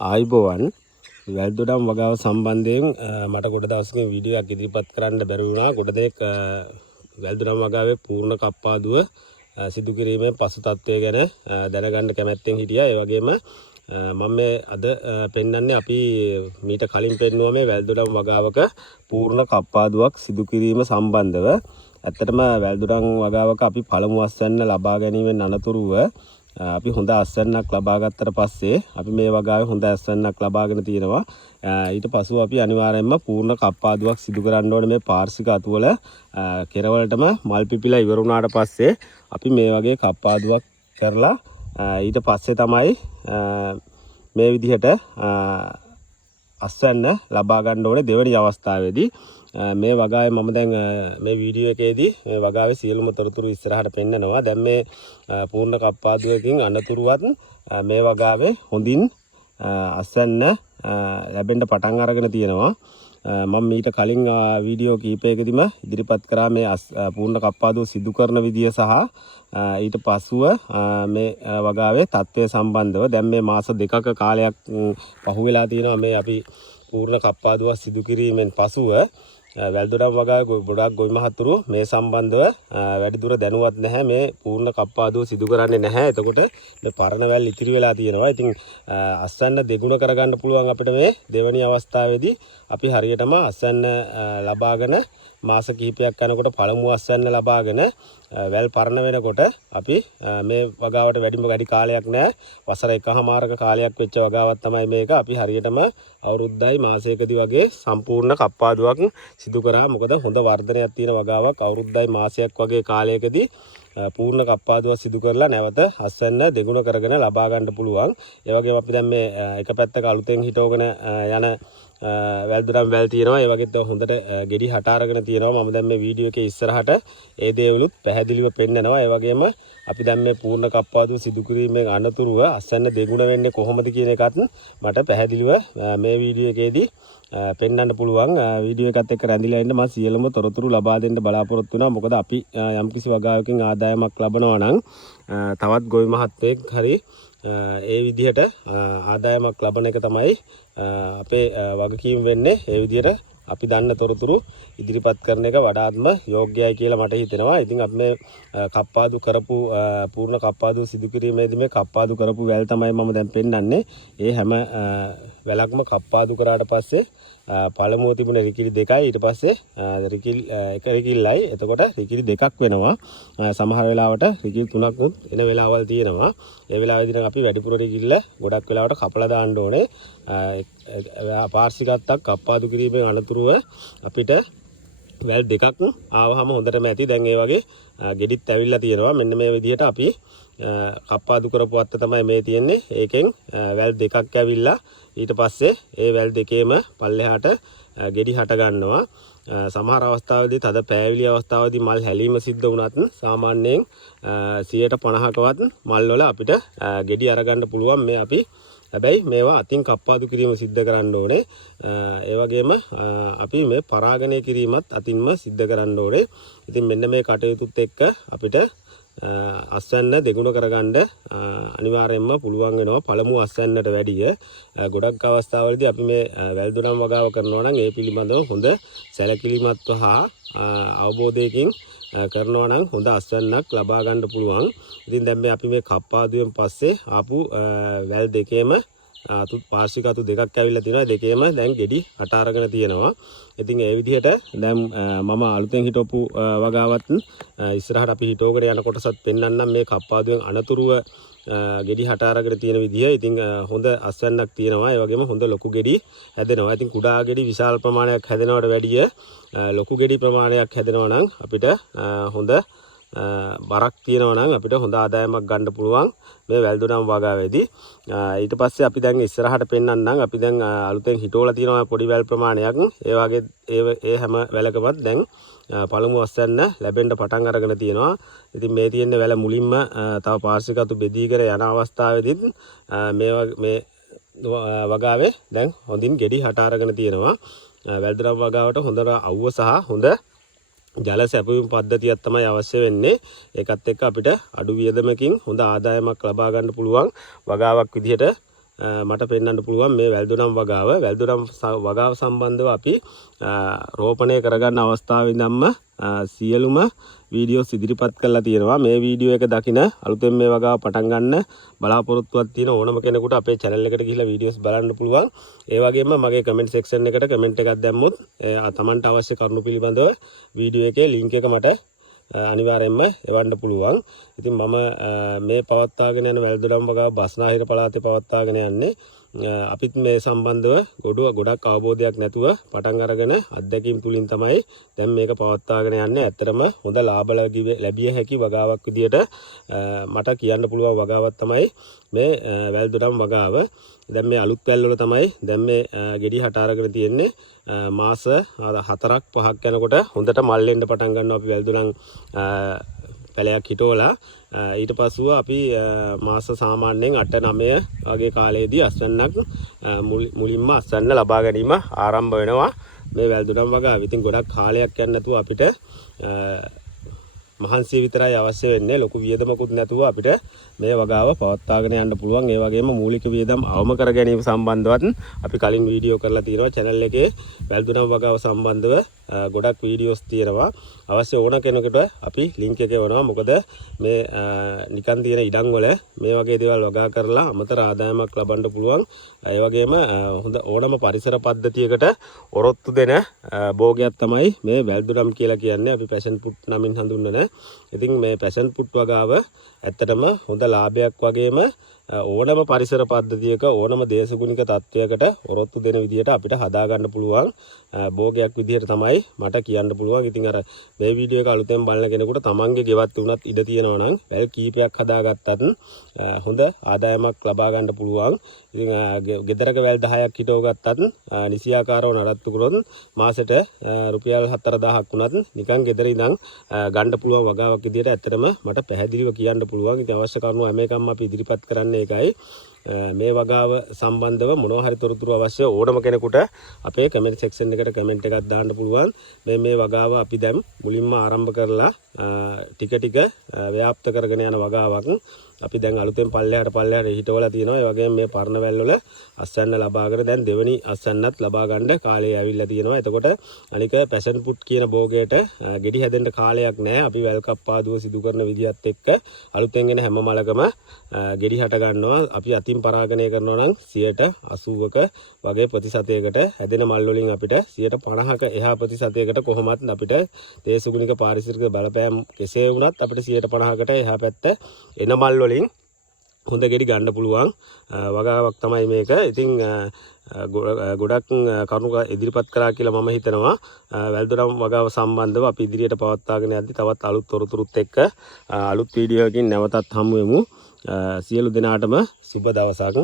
ආයිබෝවන් වැල්දොඩම් වගාව සම්බන්ධයෙන් මට ගොඩ දවසකින් වීඩියෝ එකක් ඉදිරිපත් කරන්න බැරි වුණා. ගොඩ දෙනෙක් වැල්දොඩම් වගාවේ පූර්ණ කප්පාදුව සිදු කිරීමේ පසු තත්ත්වය ගැන දැනගන්න කැමැත්තෙන් හිටියා. ඒ වගේම මම මේ අද පෙන්වන්නේ අපි මීට කලින් පෙන්නුවා මේ වැල්දොඩම් වගාවක පූර්ණ කප්පාදුවක් සිදු කිරීම සම්බන්ධව. ඇත්තටම වැල්දොඩම් වගාවක අපි පළමු අස්වැන්න ලබා ගැනීමෙන් අනතුරුව අපි හොඳ අස්වැන්නක් ලබා ගත්තට පස්සේ අපි මේ වගාවේ හොඳ අස්වැන්නක් ලබාගෙන තියෙනවා. ඊට පස්ව අපි අනිවාර්යයෙන්ම පූර්ණ කප්පාදුවක් සිදු කරන්න ඕනේ මේ පාර්ශ්වික අතුවල කෙරවලටම මල් පිපිලා ඉවර වුණාට පස්සේ අපි මේ වගේ කප්පාදුවක් කරලා ඊට පස්සේ තමයි මේ විදිහට අස්වැන්න ලබා ගන්න ඕනේ දෙවෙනි අවස්ථාවේදී. මේ වගාවේ මම දැන් මේ වීඩියෝ එකේදී මේ වගාවේ සියලුම තොරතුරු ඉස්සරහට පෙන්නනවා. දැන් මේ පූර්ණ කප්පාදුවකින් අනතුරුවත් මේ වගාවේ හොඳින් අස්වැන්න ලැබෙන්න පටන් අරගෙන තියෙනවා. මම මීට කලින් වීඩියෝ කීපයකදීම ඉදිරිපත් කරා මේ පූර්ණ කප්පාදුව සිදු කරන විදිය සහ ඊට පසුව මේ වගාවේ තත්ත්වය සම්බන්ධව දැන් මේ මාස දෙකක කාලයක් පහු වෙලා තියෙනවා මේ අපි පූර්ණ කප්පාදුවක් සිදු කිරීමෙන් පසුව වැල්දොඩම් වගාවේ ගොඩක් ගොවි මහතුරු මේ සම්බන්ධව වැඩිදුර දැනුවත් නැහැ. මේ පූර්ණ කප්පාදුව සිදු කරන්නේ නැහැ. එතකොට මේ පරණ වැල් ඉතිරි වෙලා තියෙනවා. ඉතින් අස්වැන්න දෙගුණ කරගන්න පුළුවන් අපිට මේ දෙවැනි අවස්ථාවේදී අපි හරියටම අස්වැන්න ලබාගෙන මාස කිහිපයක් යනකොට පළමු අස්වැන්න ලබාගෙන වැල් පරණ වෙනකොට අපි මේ වගාවට වැඩි කාලයක් නැහැ. වසර එකහමාරක කාලයක් වෙච්ච වගාවක් තමයි මේක. අපි හරියටම අවුරුද්දයි මාසයකදී වගේ සම්පූර්ණ කප්පාදුවක් සිදු කරා. මොකද හොඳ වර්ධනයක් තියෙන වගාවක් අවුරුද්දයි මාසයක් වගේ කාලයකදී පූර්ණ කප්පාදුවක් සිදු කරලා නැවත අස්වැන්න දෙගුණ කරගෙන ලබා ගන්න පුළුවන්. ඒ වගේම අපි දැන් මේ එක පැත්තක අලුතෙන් හිටවගෙන යන වැල්දොඩම් වැල් තියෙනවා. ඒ වගේත් හොඳට ගෙඩි හට අරගෙන තියෙනවා. මම දැන් මේ වීඩියෝ එකේ ඉස්සරහට ඒ දේවලුත් පැහැදිලිව පෙන්නනවා. ඒ වගේම අපි දැන් මේ පූර්ණ කප්පාදුව සිදු කිරීමෙන් අනතුරුව අස්වැන්න දෙගුණ වෙන්නේ කොහොමද කියන එකත් මට පැහැදිලිව මේ වීඩියෝ එකේදී පෙන්වන්න පුළුවන්. වීඩියෝ එකත් එක්ක රැඳිලා ඉන්න මම සියලුම තොරතුරු ලබා දෙන්න බලාපොරොත්තු වෙනවා. මොකද අපි යම්කිසි වගාවකින් ආදායමක් ලබනවා නම් තවත් ගොවි මහත්වෙක් හරි ඒ විදිහට ආදායමක් ලබන එක තමයි අපේ වගකීම් වෙන්නේ. ඒ විදිහට අපි දන්න තොරතුරු ඉදිරිපත් කරන එක වඩාත්ම යෝග්‍යයි කියලා මට හිතෙනවා. ඉතින් අපි මේ කප්පාදු කරපු පූර්ණ කප්පාදු සිදු කිරීමේදී මේ කප්පාදු කරපු වැල් තමයි මම දැන් පෙන්වන්නේ. ඒ හැම වැලක්ම කප්පාදු කරාට පස්සේ පළමුව තිබුණ රිකිලි දෙකයි ඊට පස්සේ රිකිලි එක රිකිල්ලයි. එතකොට රිකිලි දෙකක් වෙනවා. සමහර වෙලාවට රිකිලි තුනක් උත් එන වෙලාවල් තියෙනවා. ඒ වෙලාවෙදී අපි වැඩිපුර රිකිල්ල ගොඩක් වෙලාවට කපලා දාන්න ඕනේ. පාර්ශ්විකත්වයක් කප්පාදු කිරීමෙන් අනතුරුව අපිට වැල් දෙකක් ආවහම හොඳටම ඇති. දැන් ඒ වගේ ගෙඩිත් ඇවිල්ලා තියෙනවා. මෙන්න මේ විදිහට අපි කප්පාදු කරපු අත්ත තමයි මේ තියෙන්නේ. ඒකෙන් වැල් දෙකක් ඇවිල්ලා ඊට පස්සේ ඒ වැල් දෙකේම පල්ලෙහාට ගෙඩි හට ගන්නවා. සමහර අවස්ථාවලදී තද පෑවිලි අවස්ථාවේදී මල් හැලීම සිද්ධ වුණත් සාමාන්‍යයෙන් 50%කවත් මල් වල අපිට ගෙඩි අරගන්න පුළුවන් මේ අපි. හැබැයි මේවා අතින් කප්පාදු කිරීම සිද්ධ කරන්න ඕනේ. ඒ වගේම අපි මේ පරාගණය කිරීමත් අතින්ම සිද්ධ කරන්න ඕනේ. ඉතින් මෙන්න මේ කටයුතුත් එක්ක අපිට අස්වැන්න දෙගුණ කරගන්න අනිවාර්යයෙන්ම පුළුවන් වෙනවා පළමු අස්වැන්නට වැඩිය. ගොඩක් අවස්ථාවලදී අපි මේ වැල්දොඩම් වගාව කරනවා නම් ඒ පිළිබඳව හොඳ සැලකිලිමත්ව හා අවබෝධයකින් කරනවා නම් හොඳ අස්වැන්නක් ලබා ගන්න පුළුවන්. ඉතින් දැන් මේ අපි මේ කප්පාදුවෙන් පස්සේ ආපු වැල් දෙකේම පාර්ශ්වික අතු දෙකක් ඇවිල්ලා තියෙනවා. දෙකේම දැන් ගෙඩි හට අරගෙන තියෙනවා. ඉතින් ඒ විදිහට දැන් මම අලුතෙන් හිටවපු වගාවත් ඉස්සරහට අපි හිටවගෙන යන කොටසත් පෙන්වන්නම් මේ කප්පාදුවෙන් අනතුරුව ගෙඩි හට අරගෙන තියෙන විදිය. ඉතින් හොඳ අස්වැන්නක් තියෙනවා. ඒ වගේම හොඳ ලොකු ගෙඩි හැදෙනවා. ඉතින් කුඩා ගෙඩි විශාල ප්‍රමාණයක් හැදෙනවට වැඩිය ලොකු ගෙඩි ප්‍රමාණයක් හැදෙනවා නම් අපිට හොඳ බරක් තියෙනවා නම් අපිට හොඳ ආදායමක් ගන්න පුළුවන් මේ වැල්දොඩම් වගාවේදී. ඊට පස්සේ අපි දැන් ඉස්සරහට පෙන්වන්නම්. අපි දැන් අලුතෙන් හිටවලා තියෙනවා පොඩි වැල් ප්‍රමාණයක්. ඒ වගේ ඒ හැම වැලකවත් දැන් පළමු අස්වැන්න ලැබෙන්න පටන් අරගෙන තියෙනවා. ඉතින් මේ තියෙන වැල මුලින්ම තව පාර්ශ්වික අතු බෙදීගෙන යන අවස්ථාවේදීත් මේ වගාවේ දැන් හොඳින් ගෙඩි හට අරගෙන තියෙනවා. වැල්දොඩම් වගාවට හොඳ අවුව සහ හොඳ ජල සැපයුම් පද්ධතියක් තමයි අවශ්‍ය වෙන්නේ. ඒකත් එක්ක අපිට අඩු වියදමකින් හොඳ ආදායමක් ලබා ගන්න පුළුවන් වගාවක් විදිහට මට පෙන්වන්න පුළුවන් මේ වැල්දුනම් වගාව. වැල්දුනම් වගාව සම්බන්ධව අපි රෝපණය කරගන්න අවස්ථාවේ ඉඳන්ම සියලුම වීඩියෝස් ඉදිරිපත් කරලා තියෙනවා. මේ වීඩියෝ එක දකින අලුතෙන් මේ වගාව පටන් ගන්න බලාපොරොත්තුවක් තියෙන ඕනම කෙනෙකුට අපේ channel එකට ගිහිල්ලා වීඩියෝස් බලන්න පුළුවන්. ඒ වගේම මගේ කමෙන්ට් සෙක්ෂන් එකට කමෙන්ට් එකක් දැම්මොත් තමන්ට අවශ්‍ය කරුණු පිළිබඳව වීඩියෝ එකේ link එක මට අනිවාර්යයෙන්ම එවන්න පුළුවන්. ඉතින් මම මේ පවත්වාගෙන යන වැල්දුනම් වගාව බස්නාහිර පළාතේ පවත්වාගෙන යන්නේ අපිත් මේ සම්බන්ධව ගොඩක් අවබෝධයක් නැතුව පටන් අරගෙන අත්දැකීම් තුලින් තමයි දැන් මේක පවත්වාගෙන යන්නේ. ඇත්තටම හොඳ ලාභ ලැබිය හැකි වගාවක් විදියට මට කියන්න පුළුවන් වගාවක් තමයි මේ වැල්දුනම් වගාව. දැන් මේ අලුත් වැල් වල තමයි දැන් මේ ගෙඩි හට අරගෙන තියෙන්නේ. මාස 4ක් 5ක් යනකොට හොඳට මල් එන්න පටන් ගන්නවා අපි වැල්දුනම් පැලයක් හිටවලා. ඊට පස්සුව අපි මාස සාමාන්‍යයෙන් 8-9 වගේ කාලයේදී අස්වැන්නක් මුලින්ම අස්වැන්න ලබා ගැනීම ආරම්භ වෙනවා මේ වැල්දුනම් වගාව. ඉතින් ගොඩක් කාලයක් යන්න නැතුව අපිට මහන්සිය විතරයි අවශ්‍ය වෙන්නේ. ලොකු වියදමකුත් නැතුව අපිට මේ වගාව පවත්වාගෙන යන්න පුළුවන්. ඒ වගේම මූලික වියදම් අවම කර ගැනීම සම්බන්ධවත් අපි කලින් වීඩියෝ කරලා තියෙනවා. channel එකේ වැල්දුනම් වගාව සම්බන්ධව ගොඩක් වීඩියෝස් තියෙනවා. අවශ්‍ය ඕන කෙනෙකුට අපි link එක එවනවා. මොකද මේ නිකන් තියෙන ඉඩම් වල මේ වගේ දේවල් වගා කරලා අමතර ආදායමක් ලබන්න පුළුවන්. ඒ වගේම හොඳ ඕනම පරිසර පද්ධතියකට ඔරොත්තු දෙන භෝගයක් තමයි මේ වැල්දුනම් කියලා කියන්නේ. අපි passion fruit නමින් හඳුන්වන. ඉතින් මේ passion fruit වගාව ඇත්තටම හොඳ ලාභයක් වගේම ඕනම පරිසර පද්ධතියක ඕනම දේශගුණික තත්වයකට ඔරොත්තු දෙන විදිහට අපිට හදා ගන්න පුළුවන් භෝගයක් විදිහට තමයි මට කියන්න පුළුවන්. ඉතින් අර මේ වීඩියෝ එක අලුතෙන් බලන කෙනෙකුට තමන්ගේ ගෙවත් උනත් ඉඩ තියෙනවා නම් වැල් කීපයක් හදාගත්තත් හොඳ ආදායමක් ලබා ගන්න පුළුවන්. ඉතින් ගෙදරක වැල් 10ක් හිටව ගත්තත් නිසියාකාරව නඩත්තු කරොත් මාසෙට රුපියල් 4000ක් වුණත් නිකන් ගෙදර ඉඳන් ගන්න පුළුවන් වගාවක් විදිහට ඇත්තටම මට පැහැදිලිව කියන්න පුළුවන්. ඉතින් අවශ්‍ය කරුණු හැම එකක්ම අපි ඉදිරිපත් කරන්නේ ඒකයි. මේ වගාව සම්බන්ධව මොනවා හරි තොරතුරු අවශ්‍ය ඕනම කෙනෙකුට අපේ කමෙන්ට් සෙක්ෂන් එකට කමෙන්ට් එකක් දාන්න පුළුවන්. මේ වගාව අපි දැන් මුලින්ම ආරම්භ කරලා ටික ව්‍යාප්ත කරගෙන යන වගාවක්. අපි දැන් අලුතෙන් පල්ලෙහාට හිටවලා තියෙනවා. ඒ වගේම මේ පරණ වැල් වල අස්වැන්න ලබාගෙන දැන් දෙවෙනි අස්වැන්නත් ලබා ගන්න කාලය ඇවිල්ලා තියෙනවා. එතකොට අනික passion fruit කියන භෝගයට ගෙඩි හැදෙන්න කාලයක් නැහැ. අපි වැල් කප්පාදුව සිදු කරන විදිහත් එක්ක අලුතෙන් එන හැම මලකම ගෙඩි හට ගන්නවා. අපි අතින් පරාගණය කරනවා නම් 80ක වගේ ප්‍රතිශතයකට හැදෙන මල් වලින් අපිට 50ක එහා ප්‍රතිශතයකට කොහොමත් අපිට දේශගුණික පාරිසරික බලපෑම් කෙසේ වුණත් අපිට 50කට එහා පැත්ත එන මල් වලින් හොඳ ගෙඩි ගන්න පුළුවන් වගාවක් තමයි මේක. ඉතින් ගොඩක් කරුණු ඉදිරිපත් කරා කියලා මම හිතනවා. වැල්දුනම් වගාව සම්බන්ධව අපි ඉදිරියට පවත්වාගෙන යද්දී තවත් අලුත් තොරතුරුත් එක්ක අලුත් වීඩියෝ එකකින් නැවතත් හමු වෙමු. සියලු දෙනාටම සුබ දවසක්.